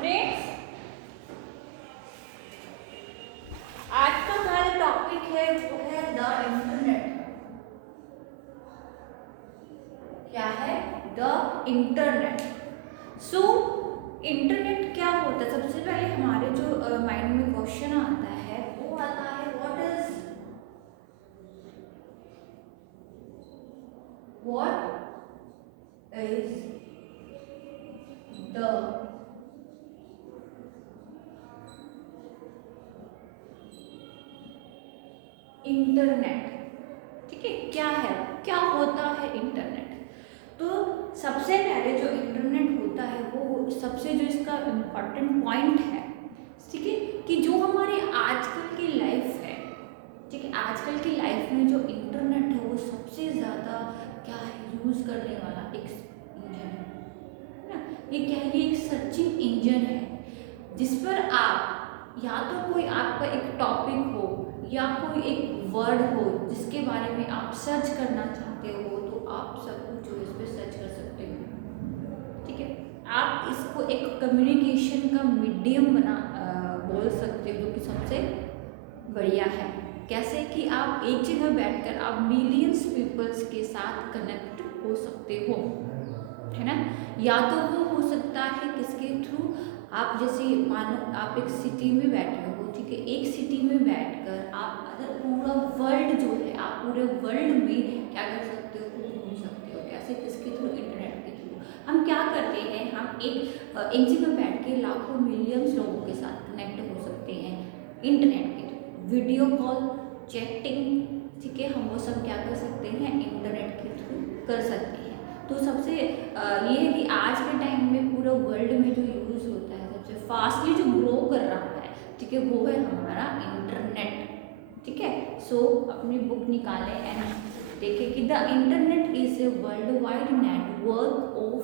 स्टूडेंट्स, आज का हमारा टॉपिक है वो है द इंटरनेट। क्या है? The internet. सो इंटरनेट क्या होता है? सबसे पहले हमारे जो माइंड में क्वेश्चन आता है वो आता है व्हाट इज द इंटरनेट। ठीक है, क्या है, क्या होता है इंटरनेट? तो सबसे पहले जो इंटरनेट होता है वो सबसे जो इसका इम्पोर्टेंट पॉइंट है, ठीक है, कि जो हमारे आजकल की लाइफ है, ठीक है, आजकल की लाइफ में जो इंटरनेट है वो सबसे ज़्यादा क्या है, यूज़ करने वाला एक इंजन है ना। ये क्या है? ये एक सर्चिंग इंजन है जिस पर आप या तो कोई आपका एक टॉपिक हो या कोई एक वर्ड हो जिसके बारे में आप सर्च करना चाहते हो, तो आप सब कुछ जो इस पे सर्च कर सकते हो। ठीक है, आप इसको एक कम्युनिकेशन का मीडियम बोल सकते हो, जो कि सबसे बढ़िया है। कैसे कि आप एक जगह बैठकर आप मिलियंस पीपल्स के साथ कनेक्ट हो सकते हो, है ना। या तो वो हो सकता है किसके थ्रू, आप जैसे मानो आप एक सिटी में बैठे हो, ठीक है, एक सिटी में बैठकर आप अगर पूरा वर्ल्ड जो है, आप पूरे वर्ल्ड में क्या कर सकते हो, घूम सकते हो। कैसे? किसके थ्रू? इंटरनेट के थ्रू। हम क्या करते हैं, हम एक जगह बैठ के लाखों मिलियंस लोगों के साथ कनेक्ट हो सकते हैं इंटरनेट के थ्रू। वीडियो कॉल, चैटिंग, ठीक है, हम वो सब क्या कर सकते हैं, इंटरनेट के थ्रू कर सकते हैं। तो सबसे ये है कि आज के टाइम में पूरा वर्ल्ड में जो यूज़ होता है, सबसे फास्टली जो ग्रो कर रहा है, ठीक है, वो है हमारा इंटरनेट। ठीक है, सो अपनी बुक निकालें एंड देखें कि the internet is a world wide network of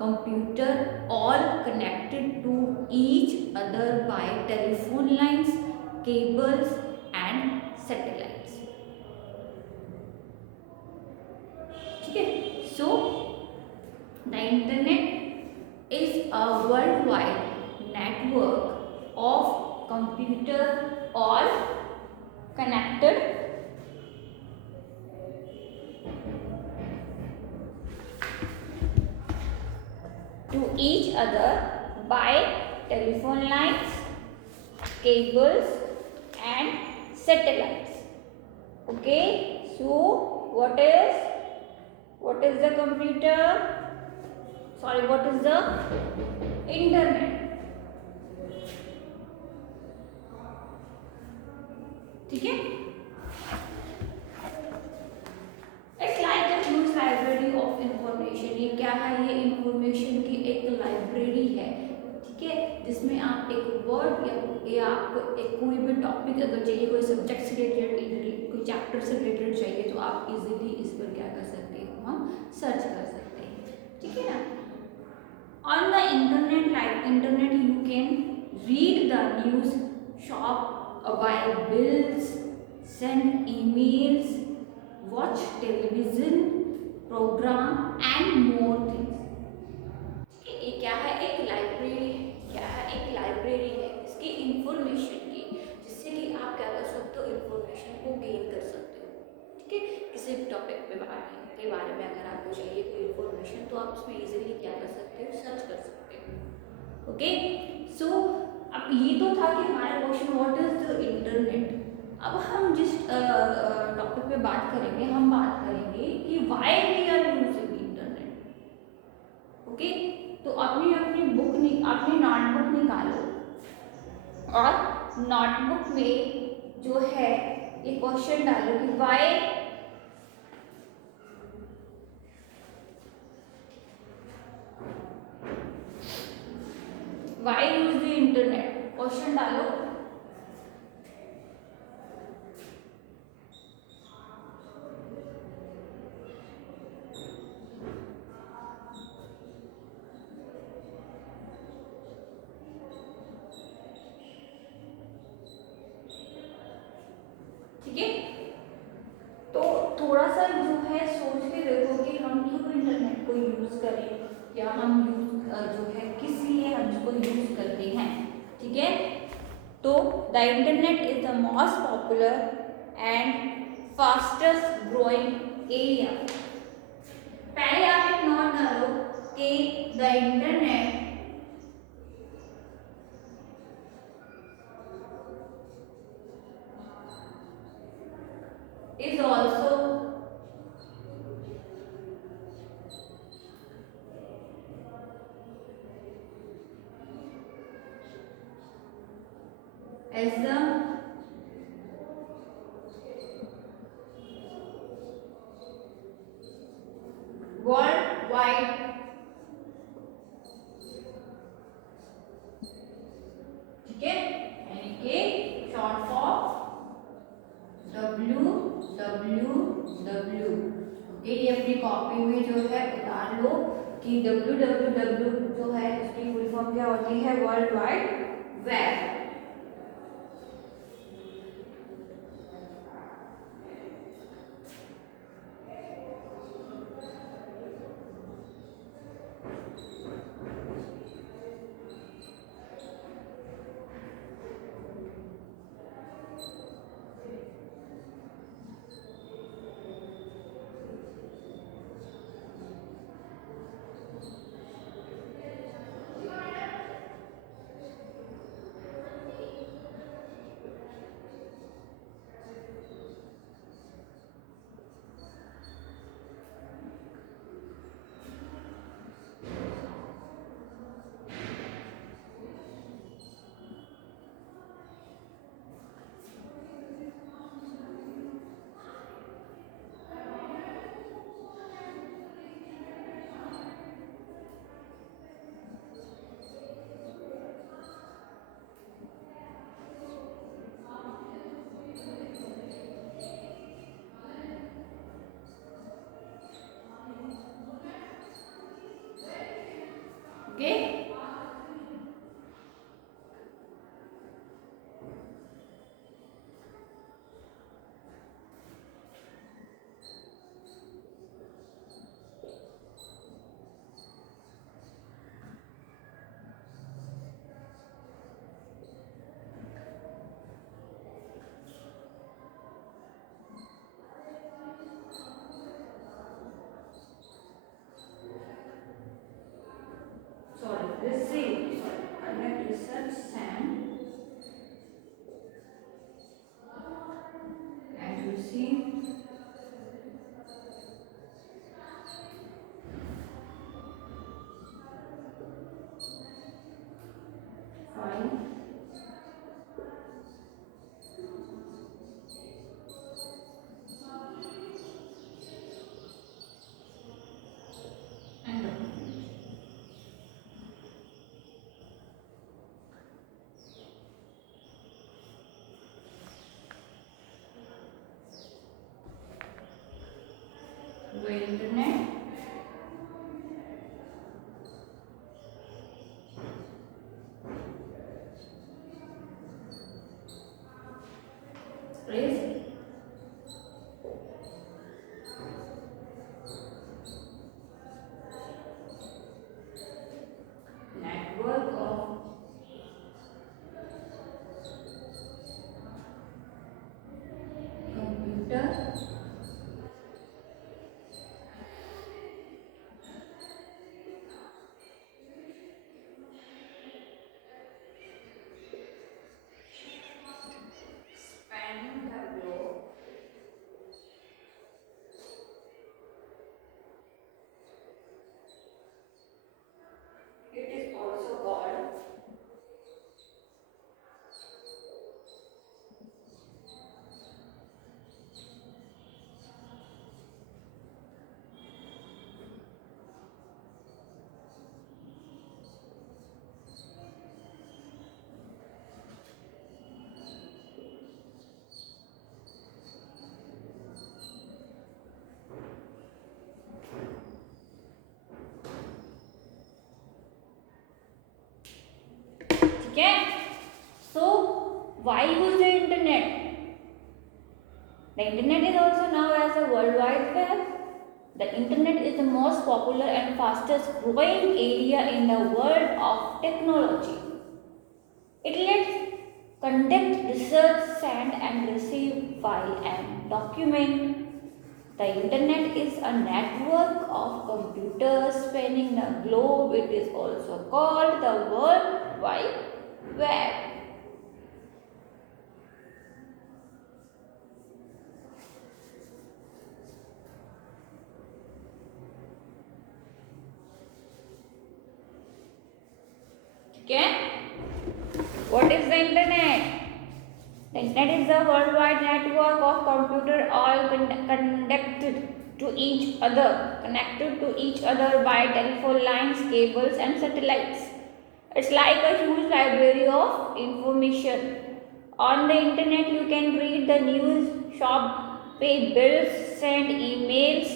computer all connected to each other by telephone lines, cables and satellites. ठीक है, सो the internet is a worldwide network of computer all connected to each other by telephone lines, cables and satellites. Okay, so what is the computer? Sorry, what is the internet? ठीक है, it's like a huge library of information. ये क्या है? ये इंफॉर्मेशन की एक लाइब्रेरी है, ठीक है, जिसमें आप एक वर्ड या आपको एक कोई भी टॉपिक अगर चाहिए, कोई सब्जेक्ट से रिलेटेड, कोई चैप्टर से रिलेटेड चाहिए, तो आप इजीली इस पर क्या कर सकते हो, हम सर्च कर सकते हैं। ठीक है ना। On the internet, like internet, you can read the news, shop, buy bills, send emails, watch television program and more things। ये क्या है? एक लाइब्रेरी है। क्या है? एक लाइब्रेरी है इसकी इंफॉर्मेशन की, जिससे कि आप क्या कर सकते हो, इंफॉर्मेशन को गेन कर सकते हो। ठीक है, किसी भी टॉपिक के बारे में अगर आपको चाहिए कोई इंफॉर्मेशन, तो आप उसमें इजीली क्या कर सकते हो, सर्च कर सकते हो। ओके, सो अब ये तो था कि हमारा question what is the internet. अब हम जिस टॉपिक पे बात करेंगे, हम बात करेंगे कि why we are using internet. Okay, तो अपनी अपनी अपनी नोटबुक निकालो और नोटबुक में जो है ये क्वेश्चन डालो कि why use the internet, question डालो। ठीक है, तो थोड़ा सा जो है सोच के देखो कि हम क्यों इंटरनेट को यूज करें, या हम जो है किस लिए हम इसको यूज करते the internet is the most popular and fastest growing area. पहले आप एक नोट डालो कि the internet is also as the worldwide ठीक है, यानी कि शॉर्ट फॉर WWW। ओके, ये अपनी कॉपी में जो है उतार लो कि WWW जो है उसकी फुल फॉर्म क्या होती है, world wide web. Okay, sorry, receive, sorry, conduct research, send and receive file and document। वो internet is network of computer spanning the globe it is also called ठीक है। So why use the internet? The internet is also now as a world wide web. The internet is the most popular and fastest growing area in the world of technology. It lets conduct research, send and receive file and document. The internet is a network of computers spanning the globe. It is also called the World Wide Web. Okay? What is the internet? The internet is a worldwide network of computers all connected to each other by telephone lines, cables and satellites. It's like a huge library of information. On the internet you can read the news, shop, pay bills, send emails,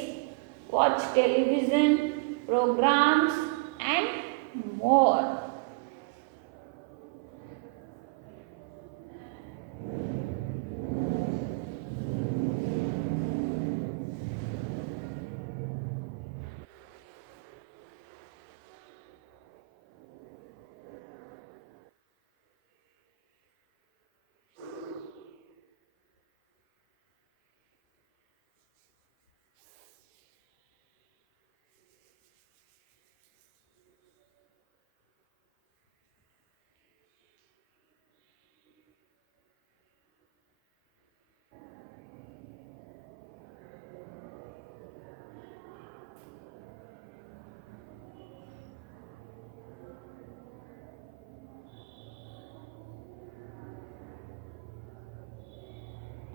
watch television programs and more.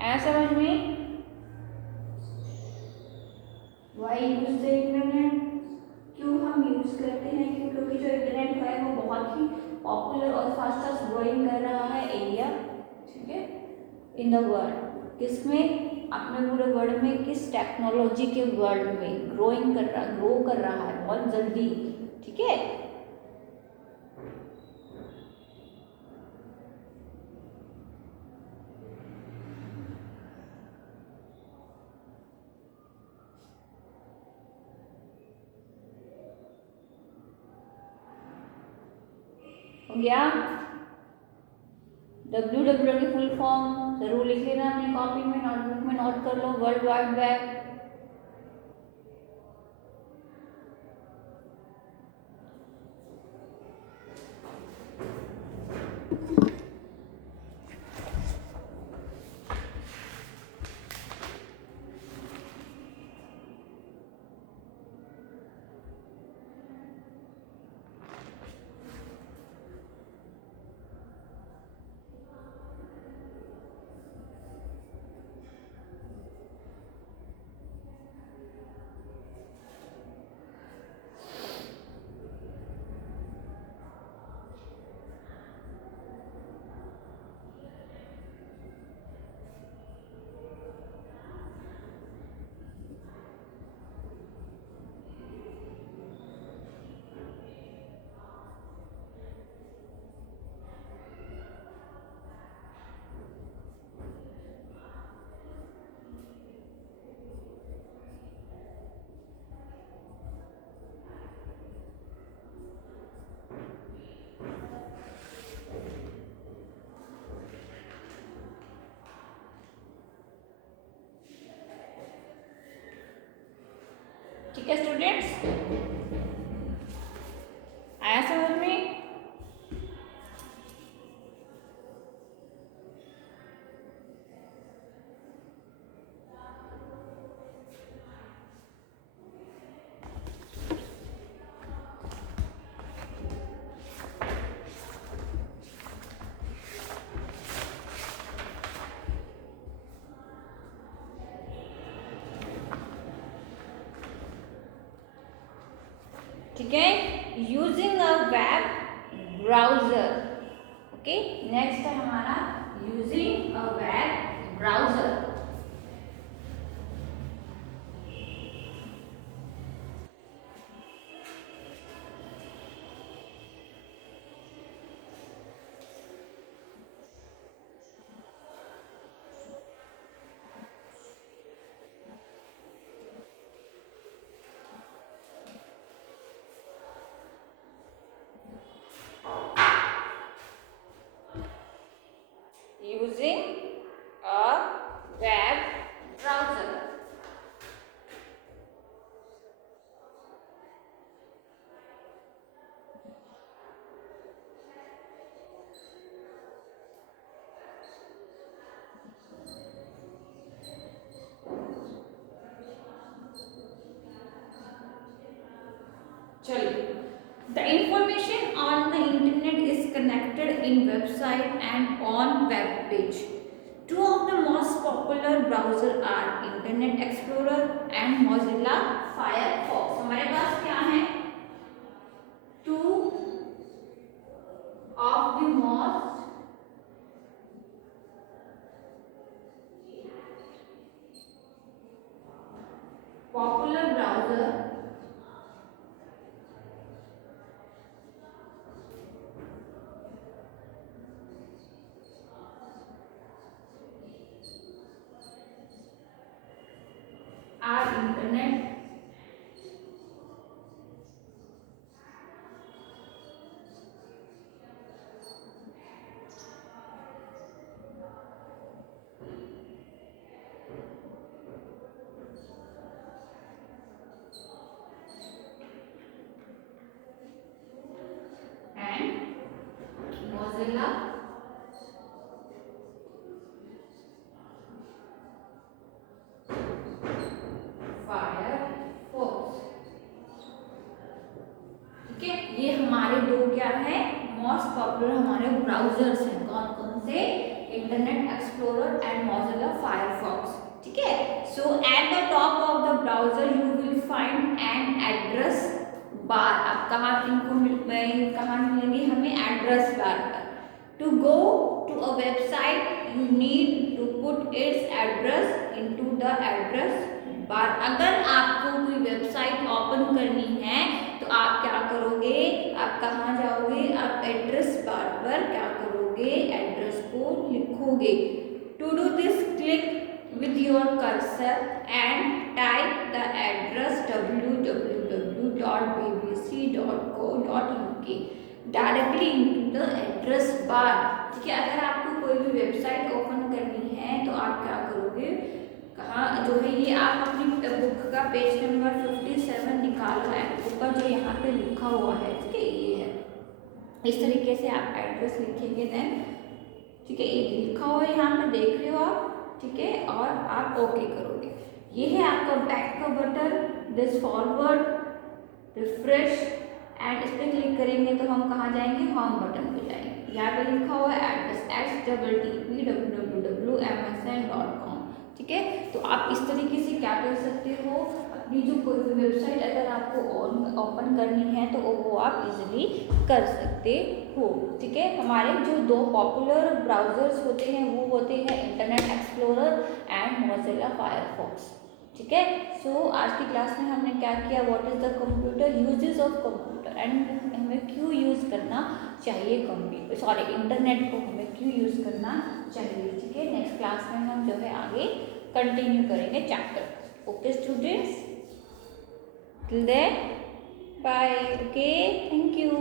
आया समझ में? Y use the internet, क्यों हम यूज करते हैं? क्योंकि जो इंटरनेट है वो बहुत ही पॉपुलर और फास्टेस्ट ग्रोइंग कर रहा है एरिया, ठीक है, इन द वर्ल्ड। किसमें? अपने पूरे वर्ल्ड में, किस टेक्नोलॉजी के वर्ल्ड में ग्रो कर रहा है बहुत जल्दी, ठीक है। हो गया? WWW की फुल फॉर्म जरूर लिख लेना अपनी कॉपी में, नोटबुक में नोट कर लो। World wide web. ठीक है स्टूडेंट्स, आया समझ में? ठीक है, using a web browser. Okay, next है हमारा using a web browser. using a web browser. चलिए, the information on the internet is connected in website and on web page. Two of the most popular browser are Internet Explorer and Mozilla Firefox. हमारे पास क्या है? Two of the most popular browser are Internet and Mozilla Firefox. ठीक है, ये हमारे दो क्या है मोस्ट पॉपुलर हमारे ब्राउजर्स हैं. कौन कौन से? Internet explorer and Mozilla Firefox. ठीक है. So at the top of the browser you will find an address bar. अब कहाँ इनको कहाँ मिलेंगे हमें? एड्रेस बार पर. To go to a website you need to put its address into the address bar. अगर आपको कोई वेबसाइट ओपन करनी है तो आप क्या करोगे? आप कहाँ जाओगे? आप एड्रेस बार पर क्या करोगे? एड्रेस को लिखोगे. To do this click with your cursor and type the address www.bbc.co.uk directly into the address bar. ठीक है, अगर आपको कोई भी वेबसाइट ओपन करनी है तो आप क्या करोगे? कहाँ जो है ये आप अपनी बुक का पेज नंबर 57 निकालो है. बुक का जो यहाँ पे लिखा हुआ है, ठीक है, ये है. इस तरीके से आप एड्रेस लिखेंगे. देन ठीक है, ये लिखा हुआ है यहाँ पे देख रहे हो आप. ठीक है, और आप ओके करोगे. ये है आपका बैक का button. This forward, refresh and इस पर क्लिक करेंगे तो हम कहाँ जाएंगे? होम बटन पे जाएंगे. यहाँ पे लिखा हुआ है एड्रेस http://www.msn.com. ठीक है, तो आप इस तरीके से क्या कर सकते हो? अपनी जो कोई भी वेबसाइट अगर आपको ओपन करनी है तो वो आप इजीली कर सकते हो. ठीक है, हमारे जो दो पॉपुलर ब्राउजर्स होते हैं वो होते हैं internet explorer and Mozilla Firefox. ठीक है, सो आज की क्लास में हमने क्या किया? What is the computer, uses of computer and हमें क्यों यूज़ करना चाहिए कंप्यूटर, सॉरी इंटरनेट को हमें क्यों यूज़ करना चाहिए. ठीक है, नेक्स्ट क्लास में हम जो है आगे कंटिन्यू करेंगे chapter. Okay students, till then bye. Okay, thank you.